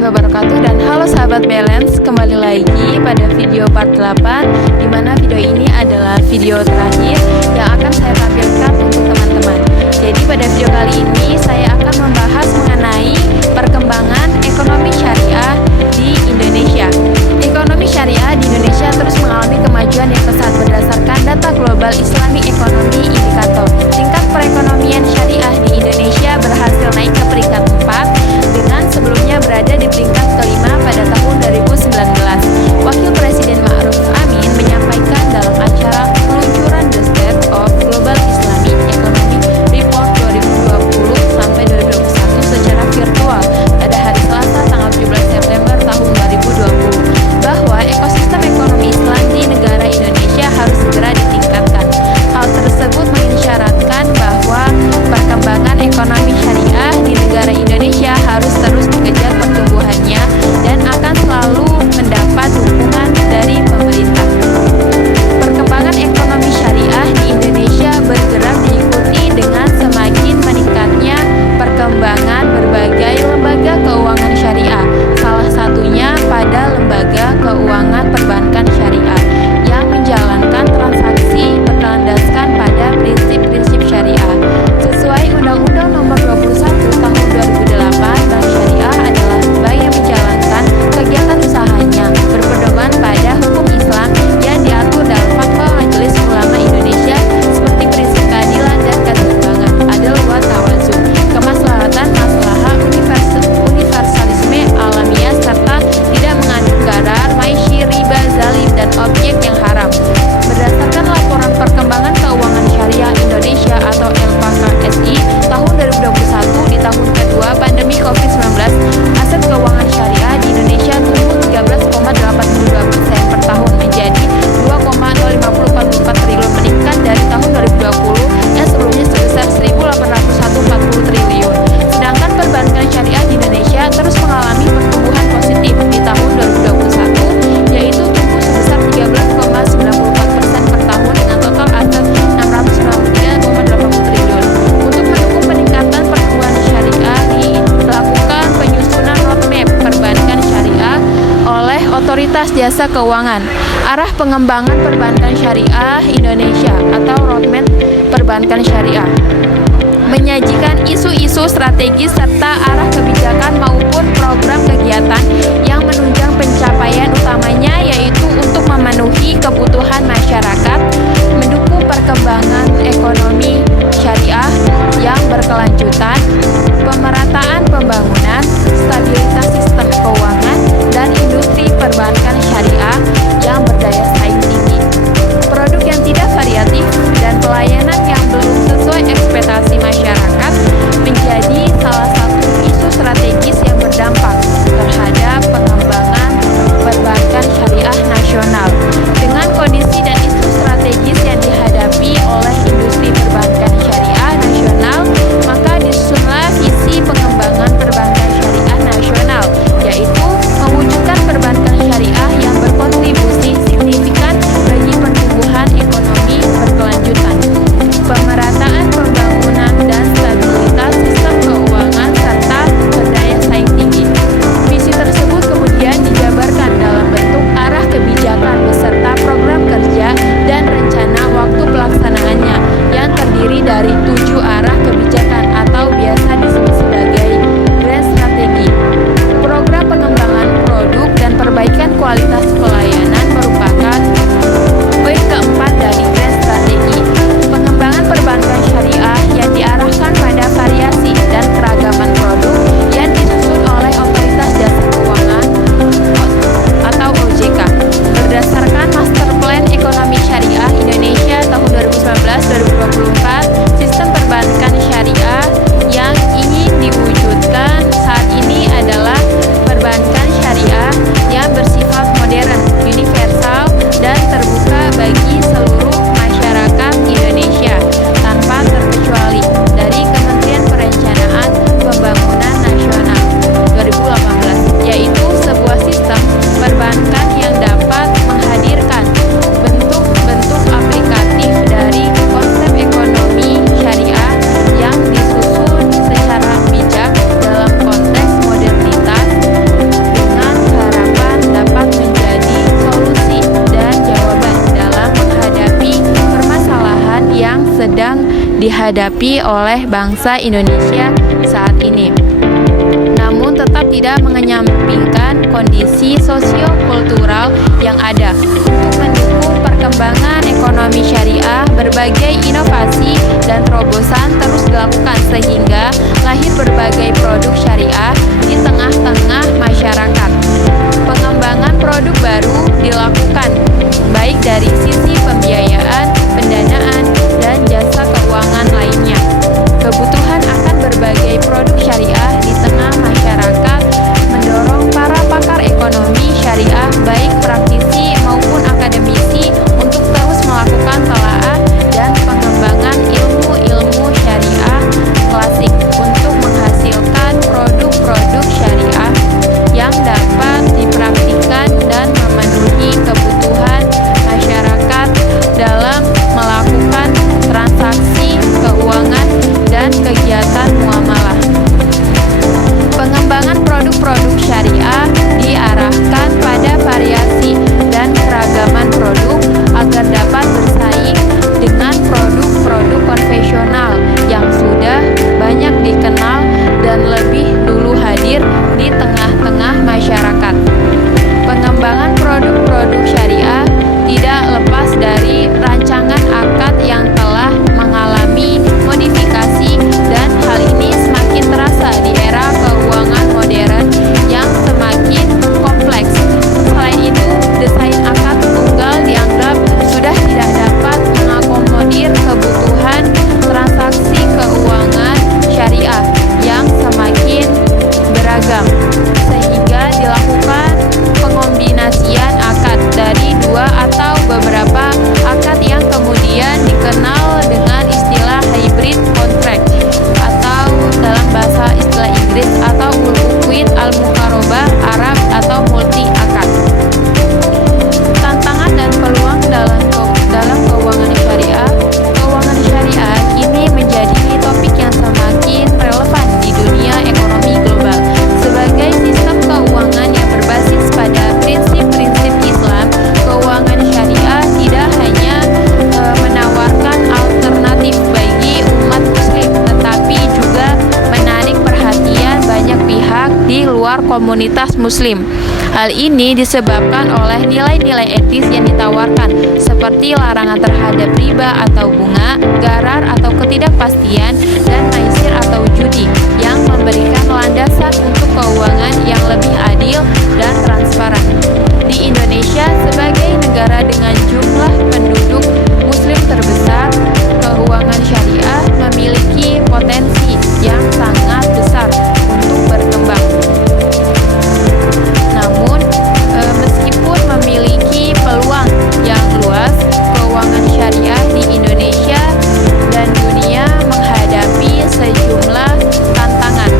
warahmatullahi wabarakatuh. Dan halo sahabat balance, kembali lagi pada video part 8, di mana video ini adalah video terakhir yang akan saya tampilkan untuk teman-teman. Jadi pada video kali ini saya akan membahas mengenai perkembangan ekonomi syariah di Indonesia. Ekonomi syariah di Indonesia terus mengalami kemajuan yang pesat berdasarkan data global Islamic Economy Indicator. Tingkat perekonomian syariah di Indonesia berhasil naik ke peringkat 4 dengan sebelumnya berada di peringkat kelima pada tahun 2019. Wakil Presiden Ma'ruf Amin menyampaikan dalam acara peluncuran The State of Global Islamic Economy Report 2020 sampai 2021 secara virtual pada hari Selasa tanggal 17 September tahun 2020 bahwa ekosistem ekonomi Islam di negara Indonesia harus segera ditingkatkan. Hal tersebut mengisyaratkan bahwa perkembangan ekonomi syariah di negara Indonesia harus terus dikejar pertumbuhannya dan akan selalu mendapat dukungan dari pemerintah. Perkembangan ekonomi syariah di Indonesia bergerak diikuti dengan semakin meningkatnya perkembangan berbagai lembaga keuangan syariah, salah satunya pada lembaga keuangan perbankan syariah yang menjalankan transaksi berlandaskan pada prinsip-prinsip syariah. Sesuai Undang-Undang Nomor 21 Tahun 2008, Bank Syariah adalah bank yang menjalankan kegiatan usahanya berpedoman pada hukum Islam yang diatur dalam Fatwa Majelis Ulama Indonesia seperti prinsip keadilan dan keseimbangan, adil wa tawazun, kemaslahatan, maslahah, universalisme alamiah serta tidak mengandung garar, maisyi, riba, zalim dan objek yang haram. Berdasarkan laporan perkembangan keuangan syariah Indonesia atau LPKSI tahun 2021, di tahun kedua pandemi COVID-19, aset keuangan syariah di Indonesia tumbuh 13,82% per tahun menjadi 2,0544 triliun, meningkat dari tahun 2020 yang sebelumnya sebesar 1.840 triliun. Sedangkan perbankan syariah di Indonesia terus mengalami pertumbuhan positif di tahun 2021, yaitu tumbuh sebesar 13,94% per tahun dengan total aset 693,80 triliun. Untuk mendukung peningkatan pertumbuhan syariah dilakukan penyusunan roadmap perbankan syariah oleh Otoritas Jasa Keuangan. Arah pengembangan perbankan syariah Indonesia atau roadmap perbankan syariah menyajikan isu-isu strategis serta arah kebijakan maupun program kegiatan yang menunjang pencapaian utamanya, yaitu untuk memenuhi kebutuhan masyarakat, mendukung perkembangan ekonomi syariah yang berkelanjutan, pemerataan pembangunan, stabilitas sistem keuangan, dan industri perbankan syariah yang berdaya saing tinggi. Produk yang tidak variatif dan pelayanan yang belum sesuai ekspektasi masyarakat menjadi salah satu isu strategis yang berdampak terhadap pengembangan perbankan syariah nasional. Dengan kondisi dan dihadapi oleh bangsa Indonesia saat ini. Namun tetap tidak mengenyampingkan kondisi sosio-kultural yang ada. Untuk mendukung perkembangan ekonomi syariah, berbagai inovasi dan terobosan terus dilakukan sehingga lahir berbagai produk syariah di tengah-tengah masyarakat. Pengembangan produk baru dilakukan baik dari sisi pembiayaan, pendanaan, dan jasa keuangan lainnya. Kebutuhan akan berbagai produk syariah di tengah masyarakat mendorong para pakar ekonomi syariah baik praktisi maupun akademisi untuk terus melakukan telaah dan pengembangan ilmu-ilmu syariah klasik untuk menghasilkan produk-produk syariah yang dapat dipraktikkan dan memenuhi kebutuhan masyarakat dalam melakukan transaksi keuangan dan kegiatan muamalah. Pengembangan produk-produk syariah diarahkan pada variasi dan keragaman produk agar dapat bersaing dengan produk-produk konvensional yang sudah banyak dikenal dan lebih dulu hadir di tengah-tengah masyarakat. Pengembangan produk-produk syariah tidak lepas dari rancangan akad yang telah mengalami modifikasi dan hal ini semakin terasa di era keuangan modern yang semakin kompleks. Selain itu, desain akad tunggal dianggap sudah tidak dapat mengakomodir kebutuhan transaksi keuangan syariah yang semakin beragam, sehingga dilakukan pengombinasian akad dari dua atau beberapa akad yang kemudian dikenal dengan istilah hybrid contract atau dalam bahasa istilah Inggris atau uqud al-muqarabah Arab atau multi akad. Tantangan dan peluang dalam keuangan syariah. Keuangan syariah kini menjadi topik yang semakin relevan di dunia ekonomi global. Sebagai sistem keuangan yang berbasis pada prinsip-prinsip Islam, keuangan syariah tidak hanya menawarkan alternatif bagi umat muslim, tetapi juga menarik perhatian banyak pihak di luar komunitas muslim. Hal ini disebabkan oleh nilai-nilai etis yang ditawarkan, seperti larangan terhadap riba atau bunga, gharar atau ketidakpastian, dan maisir atau judi, yang memberikan landasan untuk keuangan yang lebih adil dan transparan. Di Indonesia, sebagai negara dengan jumlah penduduk muslim terbesar, keuangan syariah memiliki potensi yang sangat besar untuk berkembang. Namun, meskipun memiliki peluang yang luas, keuangan syariah di Indonesia dan dunia menghadapi sejumlah tantangan.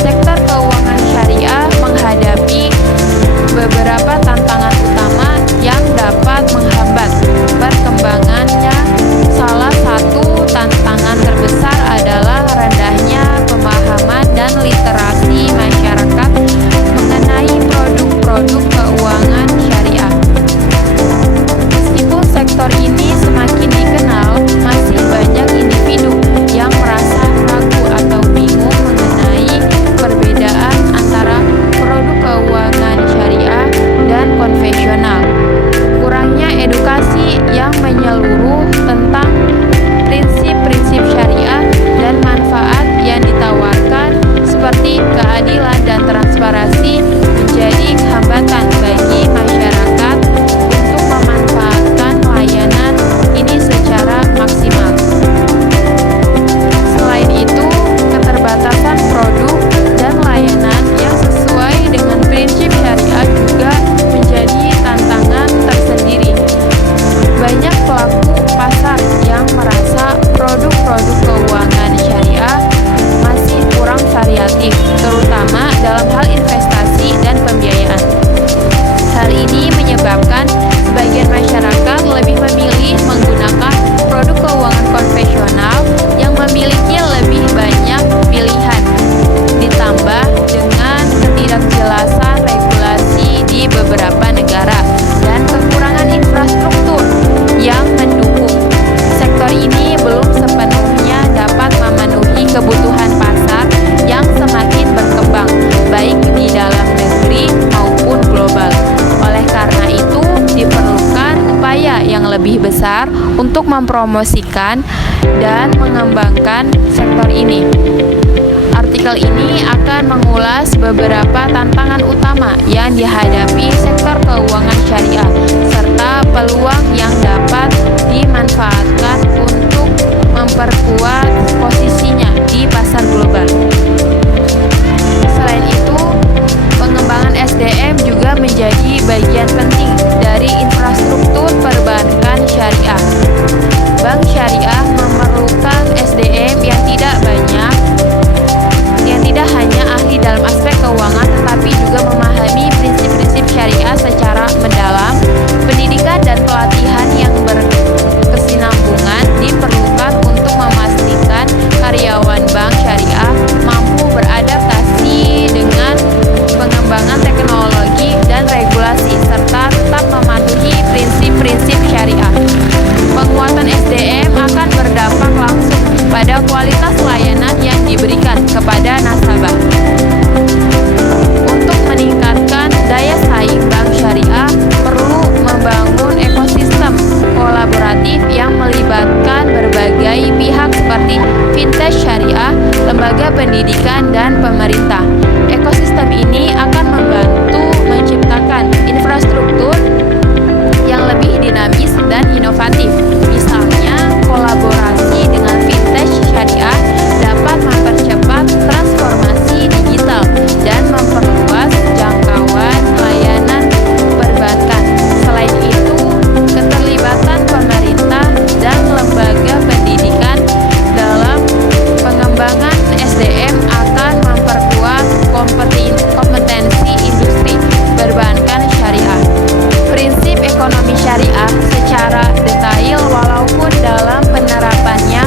Sektor keuangan syariah menghadapi beberapa tantangan utama yang dapat menghambat perkembangan untuk mempromosikan dan mengembangkan sektor ini. Artikel ini akan mengulas beberapa tantangan utama yang dihadapi sektor keuangan syariah serta peluang yang dapat dimanfaatkan untuk memperkuat posisinya di pasar global. Selain itu, pengembangan SDM juga menjadi bagian penting dari infrastruktur perbankan syariah. Bank syariah memerlukan SDM yang tidak hanya ahli dalam aspek keuangan, tetapi juga memahami prinsip-prinsip syariah secara mendalam. Pendidikan dan pelatihan yang berkesinambungan diperlukan untuk memastikan karyawan bank syariah mampu beradaptasi dengan pengembangan teknologi dan regulasi, serta tetap mematuhi prinsip-prinsip syariah. Penguatan SDM akan berdampak langsung pada kualitas layanan yang diberikan kepada nasabah. Untuk meningkatkan daya saing bank syariah, perlu membangun ekosistem kolaboratif yang melibatkan berbagai pihak seperti fintech syariah, lembaga pendidikan, dan pemerintah. Ekosistem ini akan membantu menciptakan infrastruktur yang lebih dinamis dan inovatif. Misalnya, kolaborasi dengan fintech syariah dapat mempercepat transformasi digital dan memperluas jangkauan layanan perbankan. Selain itu, keterlibatan pemerintah dan lembaga pendidikan dalam pengembangan SDM akan memperkuat kompetensi industri perbankan syariah. Prinsip ekonomi syariah secara detail walaupun dalam penerapannya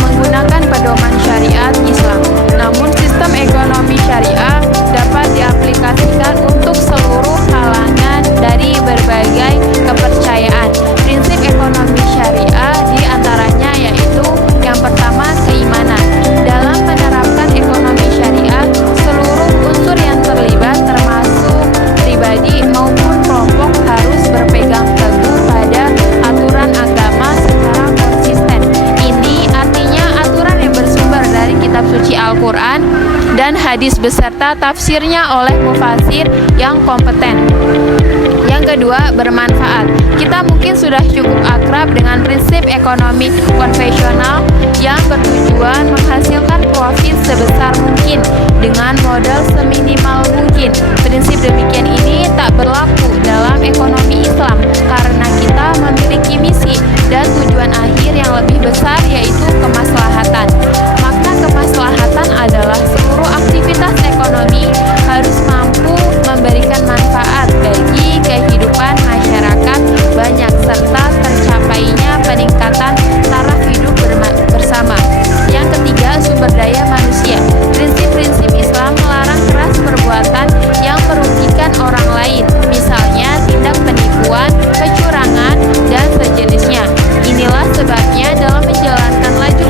menggunakan pedoman syariat Islam. Namun sistem ekonomi syariah dapat diaplikasikan untuk seluruh kalangan dari berbagai kepercayaan. Prinsip ekonomi syariah diantaranya yaitu yang pertama, keimanan. Dalam menerapkan ekonomi syariah, seluruh unsur yang terlibat termasuk pribadi maupun kelompok harus berpegang teguh pada aturan agama secara konsisten. Ini artinya aturan yang bersumber dari kitab suci Al-Quran dan hadis beserta tafsirnya oleh mufasir yang kompeten. Yang kedua, bermanfaat. Kita mungkin sudah cukup akrab dengan prinsip ekonomi konvensional yang bertujuan menghasilkan profit sebesar mungkin dengan modal seminimal mungkin. Prinsip demikian ini tak berlaku dalam ekonomi Islam karena kita memiliki misi dan tujuan akhir yang lebih besar, yaitu kemaslahatan. Makna kemaslahatan adalah seluruh aktivitas ekonomi harus mampu memberikan manfaat bagi kehidupan masyarakat banyak serta tercapainya peningkatan taraf hidup bersama. Yang ketiga, sumber daya manusia. Prinsip-prinsip Islam melarang keras perbuatan yang merugikan orang lain, misalnya tindak penipuan, kecurangan, dan sejenisnya. Inilah sebabnya dalam menjalankan laju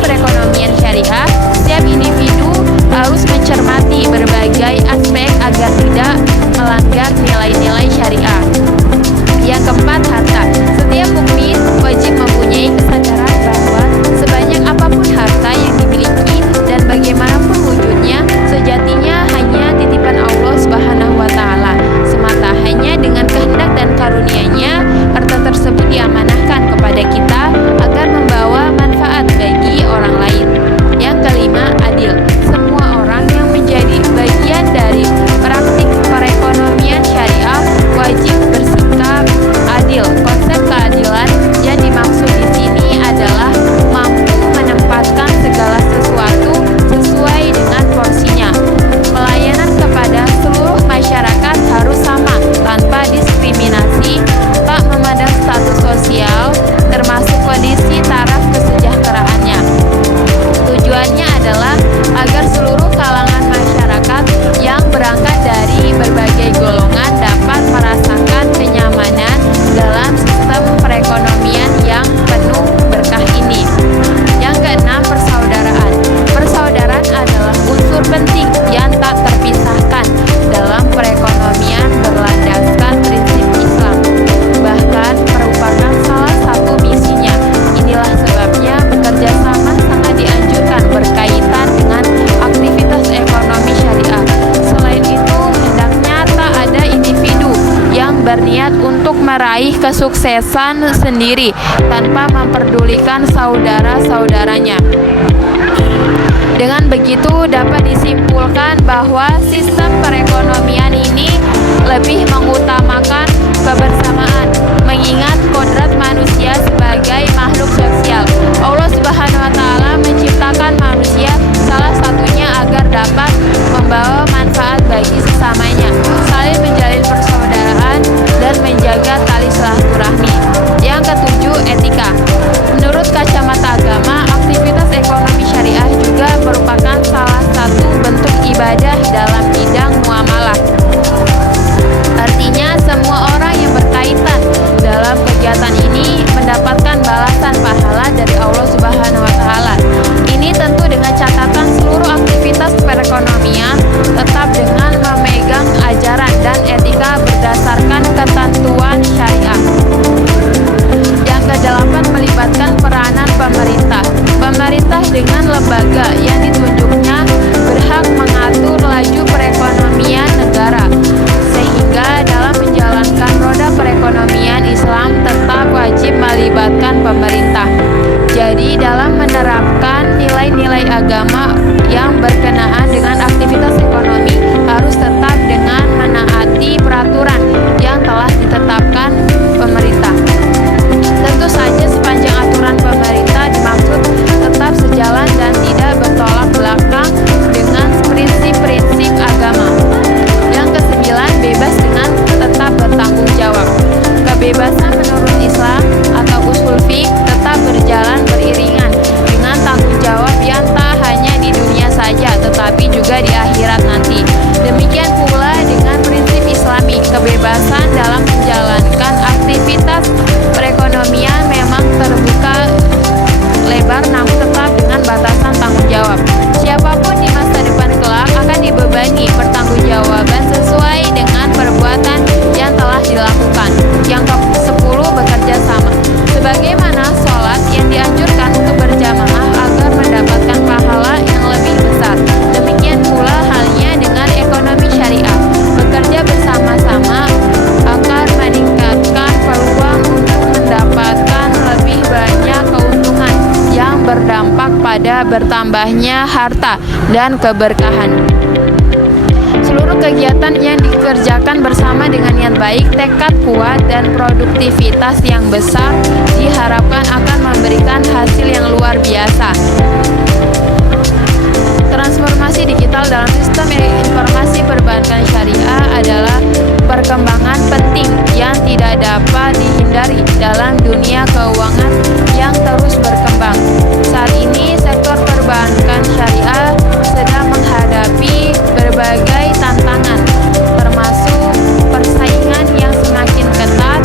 kesuksesan sendiri tanpa memperdulikan saudara-saudaranya. Dengan begitu dapat disimpulkan bahwa sistem perekonomian ini lebih mengutamakan kebersamaan, mengingat kodrat manusia sebagai makhluk sosial. Allah Subhanahu wa taala menciptakan manusia salah satunya agar dapat membawa manfaat bagi sesamanya, saling menjalin persaudaraan dan menjaga tali silaturahmi. Yang ketujuh, etika. Menurut kacamata agama, aktivitas ekonomi syariah juga merupakan salah satu bentuk ibadah dalam bidang muamalah. Artinya, semua orang yang berkaitan dalam kegiatan ini mendapatkan balasan pahala dari Allah Subhanahu wa taala. Ini tentu dengan catatan seluruh aktivitas perekonomian tetap dengan memegang ajaran dan etika berdasarkan ketentuan syariah. Yang kedelapan, melibatkan peranan pemerintah. Pemerintah dengan lembaga yang ditunjuknya berhak mengatur laju perekonomian negara, sehingga dalam menjalankan roda perekonomian Islam tetap wajib melibatkan pemerintah. Jadi dalam menerapkan nilai-nilai agama yang berkenaan dengan aktivitas ekonomi harus tetap dengan menaati peraturan yang telah ditetapkan pemerintah. Tentu saja sepanjang aturan pemerintah dimaksud tetap sejalan dan tidak bertolak belakang dengan prinsip-prinsip agama. Yang kesembilan, bebas dengan tetap bertanggung jawab. Kebebasan menurut Islam atau usul fiqh tetap berjalan beriringan dengan tanggung jawab yang tak hanya di dunia saja tetapi juga di akhirat nanti. Demikian pula dengan prinsip Islami, kebebasan dalam menjalankan aktivitas perekonomian memang terbuka lebar namun tetap dengan batasan tanggung jawab. Siapapun di masa depan kelak akan dibebani pertanggungjawaban sesuai dengan perbuatan yang telah dilakukan. Yang ke-10, bekerja sama. Sebagaimana sholat yang dianjurkan untuk berjamaah agar mendapatkan pahala yang lebih besar, demikian pula halnya dengan ekonomi syariah. Bekerja bersama-sama akan meningkatkan peluang untuk mendapatkan lebih banyak keuntungan yang berdampak pada bertambahnya harta dan keberkahan. Seluruh kegiatan yang dikerjakan bersama dengan niat baik, tekad kuat, dan produktivitas yang besar diharapkan akan memberikan hasil yang luar biasa. Transformasi digital dalam sistem informasi perbankan syariah adalah perkembangan penting yang tidak dapat dihindari dalam dunia keuangan yang terus berkembang. Saat ini, sektor perbankan syariah sedang menghadapi berbagai tantangan, termasuk persaingan yang semakin ketat,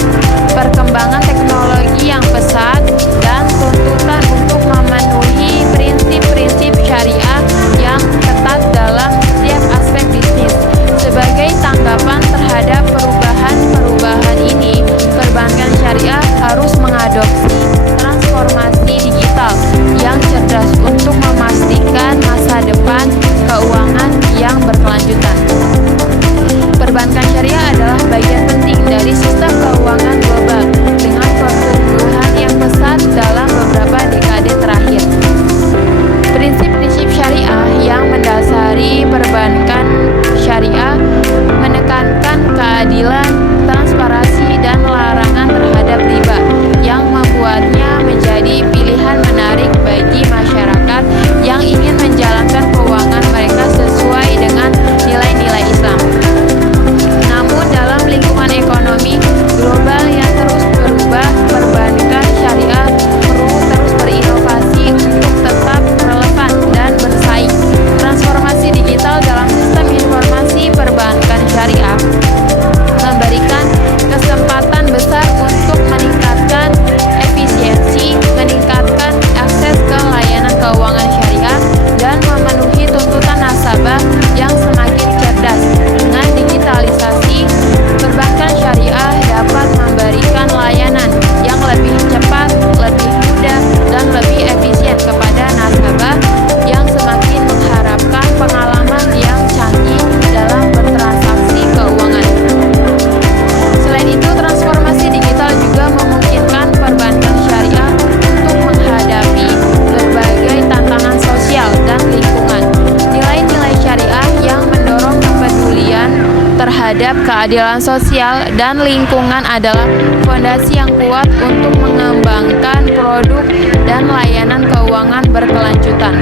perkembangan teknologi yang pesat, dan tuntutan untuk memenuhi prinsip-prinsip syariah yang ketat dalam setiap aspek bisnis. Sebagai tanggapan terhadap perubahan-perubahan ini, perbankan syariah harus mengadopsi keadilan sosial, dan lingkungan adalah fondasi yang kuat untuk mengembangkan produk dan layanan keuangan berkelanjutan.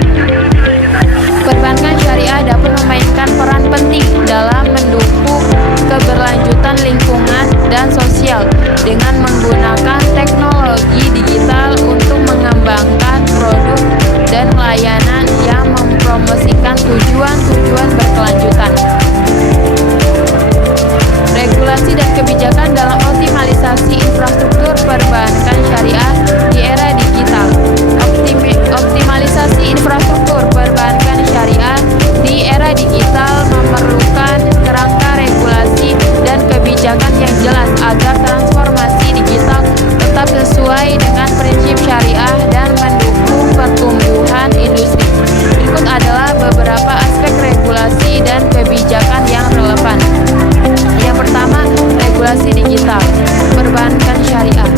Perbankan syariah dapat memainkan peran penting dalam mendukung keberlanjutan lingkungan dan sosial dengan menggunakan teknologi digital untuk mengembangkan produk dan layanan yang mempromosikan tujuan-tujuan berkelanjutan. Regulasi dan kebijakan dalam optimalisasi infrastruktur perbankan syariah di era digital. Optimalisasi infrastruktur perbankan syariah di era digital memerlukan kerangka regulasi dan kebijakan yang jelas agar transformasi digital tetap sesuai dengan prinsip syariah dan mendukung pertumbuhan industri. Berikut adalah beberapa aspek regulasi dan kebijakan yang relevan. Yang pertama, regulasi digital perbankan syariah.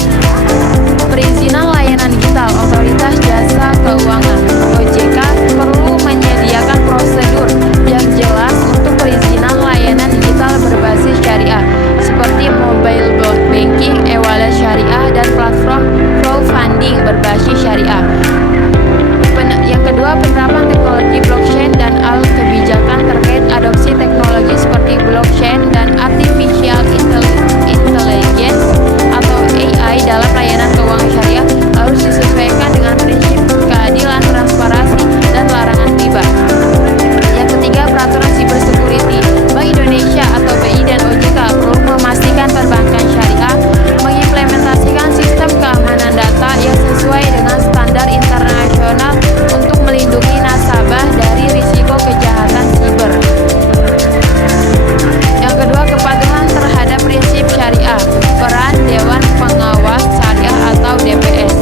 Perizinan layanan digital Otoritas Jasa Keuangan (OJK) perlu menyediakan prosedur yang jelas untuk perizinan layanan digital berbasis syariah seperti mobile banking, e-wallet syariah, dan platform crowdfunding berbasis syariah. Yang kedua, penerapan teknologi blockchain dan kebijakan terkait adopsi teknologi seperti blockchain dan artificial intelligence atau AI dalam layanan keuangan syariah harus disesuaikan dengan prinsip keadilan, transparansi, dan larangan riba. Yang ketiga, peraturan cybersecurity. Bank Indonesia atau BI dan OJK perlu memastikan perbankan syariah mengimplementasikan sistem keamanan data yang sesuai dengan standar internasional untuk melindungi nasabah dari risiko kejahatan siber. Yang kedua, kepatuhan terhadap prinsip syariah. Peran Dewan Pengawas Syariah atau DPS.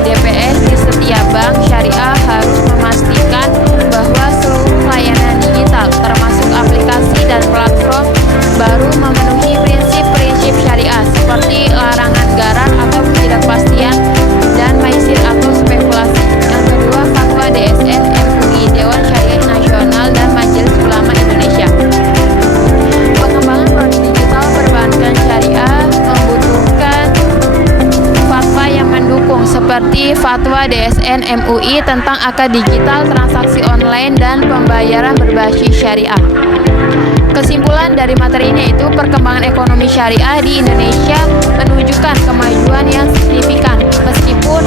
DPS di setiap bank syariah harus memastikan bahwa seluruh layanan digital, termasuk aplikasi dan platform, baru memenuhi prinsip-prinsip syariah seperti larangan garar atau ketidakpastian dan maisir atau spekulasi. Yang kedua, fatwa DSN MUI, Dewan Syariah Nasional, dan Majelis Ulama Indonesia. Pengembangan produk digital perbankan syariah membutuhkan fatwa yang mendukung seperti fatwa DSN MUI tentang akad digital, transaksi online, dan pembayaran berbasis syariah. Kesimpulan dari materi ini yaitu perkembangan ekonomi syariah di Indonesia menunjukkan kemajuan yang signifikan meskipun